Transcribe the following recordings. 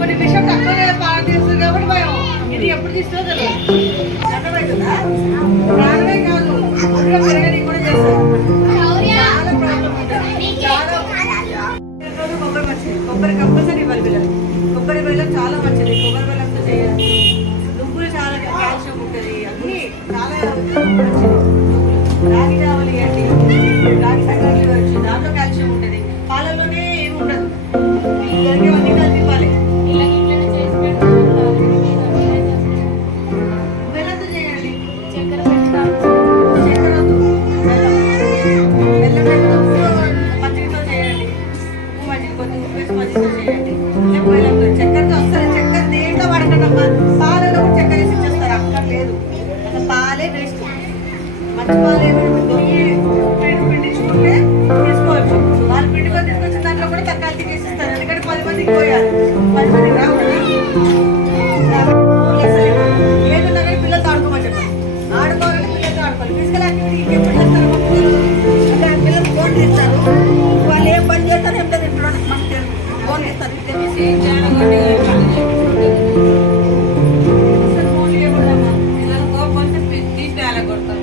కొన్ని విషయం తక్కువ పాలన చేస్తుంది కాబట్టి భయం. ఇది ఎప్పుడు తీస్తుందో అర్థమవుతుందా? ప్రాణమే కాదు పెరగని కూడా చేస్తారు. చాలా ప్రాబ్లం ఉంటుంది. చాలా కొబ్బరి మంచిది. కొబ్బరి కంపల్సరీ ఇవ్వాలి పిల్లలు. కొబ్బరి బెల్లం చాలా మంచిది. కొబ్బరి బెల్లంతో చేయాలి. నువ్వులు చాలా కాల్షియం ఉంటుంది. అన్నీ చాలా మంచిది. రాగి రావాలి అంటే రాగి సంగతి వచ్చి దాంట్లో కాల్షియం ఉంటుంది. పాలల్లోనే ఏమి ఉండదు. దొరికేవన్నీ కలిపి ఇవ్వాలి. బెల్లంతో చేయండి. చక్కెర బెల్లం మజ్జిగతో చేయండి. ఉప్పు మజ్జిగ కొంచెం ఉప్పు వేసి మజ్జిగతో చేయండి. బెల్లంతో చక్కెరతో వస్తారు. చక్కెర దేంట్లో పడకండమ్మా. పాలలో కూడా చక్కెర వేసి ఇచ్చేస్తారు. అక్కడ లేదు. అసలు పాలే వేస్ట్. మంచి పాలు పిండించుకుంటే తీసుకోవచ్చు. వాళ్ళు పిండికొని తీసుకొచ్చిన దాంట్లో కూడా తక్కువ తీసేస్తారు. ఎందుకంటే 10 మందికి పోయాలి. 10 మందికి రావు ఏదున్నా కానీ పిల్లలతో ఆడుకోమని చెప్పాలి. ఆడుకోవాలంటే పిల్లలతో ఆడుకోవాలి. ఫిజికల్ యాక్టివిటీ ఎప్పుడు చేస్తారు అంటే పిల్లలు ఫోన్ చేస్తారు. వాళ్ళు ఏం పని చేస్తారు ఏం లేదు. ఇంట్లో మనకి ఫోన్ చేస్తారు. ఫోన్ చేయకూడదమ్మా. పిల్లలు కోపం తీస్తే అలా కొడతారు.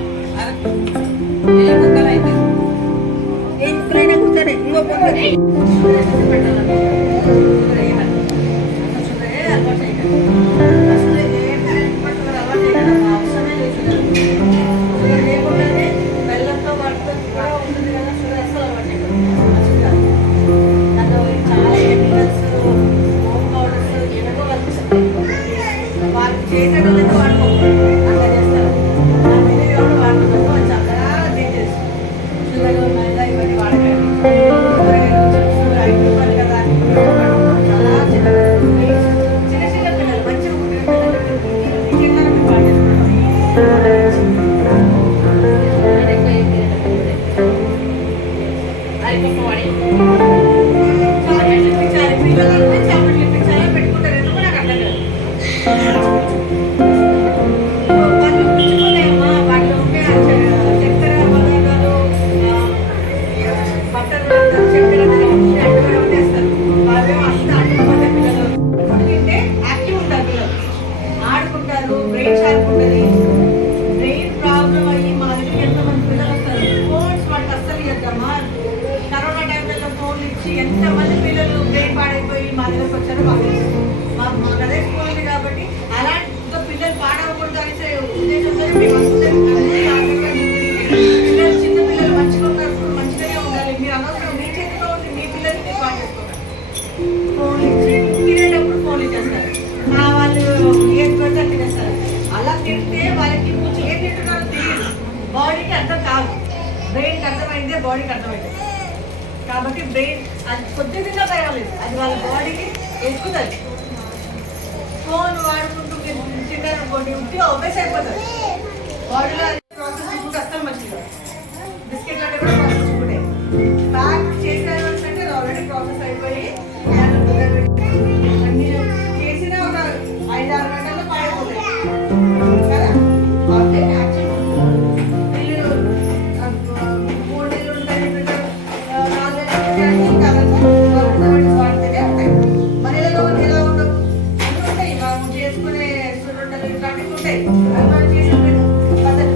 బెల్లంతో వాటితో కూడా ఉంటుంది కదా. షుగర్ అసలు అలవాటు దాంట్లో చాలా కెమికల్స్, హోమ్ పౌడర్స్ ఏమో కలుపుతారు. వాళ్ళు చేసేటోళ్ళైతే వాడుకోవాలి. అట్లా చేస్తారు. వాడుకోవాలి. చక్కగా తీసేసి షుగర్ మైదా ఇవన్నీ వాడకండి. కరోనా టైంలో ఫోన్లు ఇచ్చి ఎంతమంది పిల్లలు బ్రెయిన్ పాడైపోయి మా దగ్గరకు వచ్చారో మాకు అదే స్కూల్ ఉంది కాబట్టి అలాంటి పిల్లలు పాడవకూడదు అనేసి ఉద్దేశంతో పిల్లలు చిన్న పిల్లలు మంచిగా ఉన్నప్పుడు మంచిగానే ఉండాలి. మీరు అనవసరం మీ చేతిలో ఉండి మీ పిల్లల్ని మీరు పాడు చేసుకోవాలి. ఫోన్ ఇచ్చి తినేటప్పుడు ఫోన్ ఇచ్చేస్తారు. వాళ్ళు ఏం పెడితే తినేస్తారు. అలా తింటే వాళ్ళకి కొంచెం ఏం తింటున్నారో తెలియదు. బాడీకి అర్థం కాదు. బ్రెయిన్కి అర్థమైందే బాడీకి అర్థమైంది. కాబట్టి బ్రెయిన్ అది కొద్ది తిన్నా పర్వాలేదు. అది వాళ్ళ బాడీకి ఎక్కుతుంది. ఫోన్ వాడుకుంటూ తిన్నారనుకోండి ఉట్టి ఒబేస్ అయిపోతుంది. బాడీలో ప్రాసెస్ ఫుడ్ అస్సలు మంచిది. బిస్కెట్లు అంటే కూడా ప్రాసెస్ ఫుడే. ప్యాక్ చేసారు అంటే అది ఆల్రెడీ ప్రాసెస్ అయిపోయి అన్ని చేసిన ఒక 5-6 గంటల్లో పాడైపోతాయి కదా. కాబట్టి చేసుకునే ఉంటాయి. పద్ధతి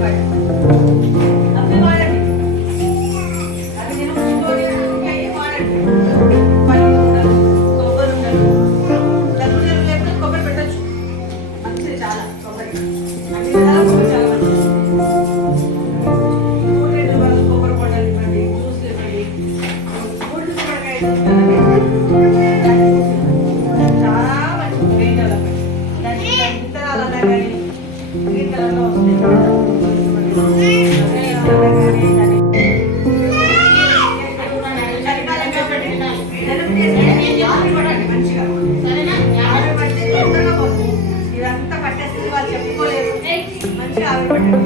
చలికాలం కాబట్టి జలుబు చేస్తే ఆవిరి పడండి మంచిగా. ఆవిరి పడితే తొందరగా పోతుంది. ఇదంతా పట్టేస్తుంది, వాళ్ళు చెప్పుకోలేరు. మంచిగా ఆవిరి పట్టండి.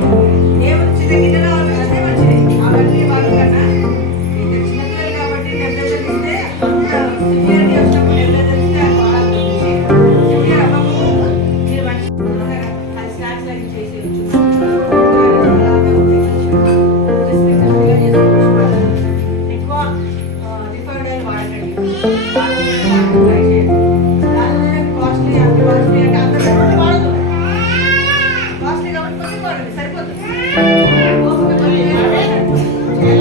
ఏమి చిన్న గిన్నెలో అదే మంచిది. అవన్నీ వాళ్ళు కన్నా ఇది చిన్నపిల్లలు కాబట్టి నెబ్బెజర్ ఇస్తే సివియర్టీ వచ్చినప్పుడు నెబ్బెజర్ ఇస్తే అది వాడాలి. సివియర్ అవ్వకముందు మీరు మంచిగా అది స్నాక్స్ లాగా చేసేయచ్చు. ఎక్కువ రిఫైండ్ ఆయిల్ వాడకండి. ట్రై చేయండి. దానివల్ల కాస్ట్లీ అంత కాస్ట్లీ అంటే అందరూ వాడదు. కాస్ట్లీ కాబట్టి కొంచెం వాడండి, సరిపోతుంది. ఓపిక వస్తాయి కదా.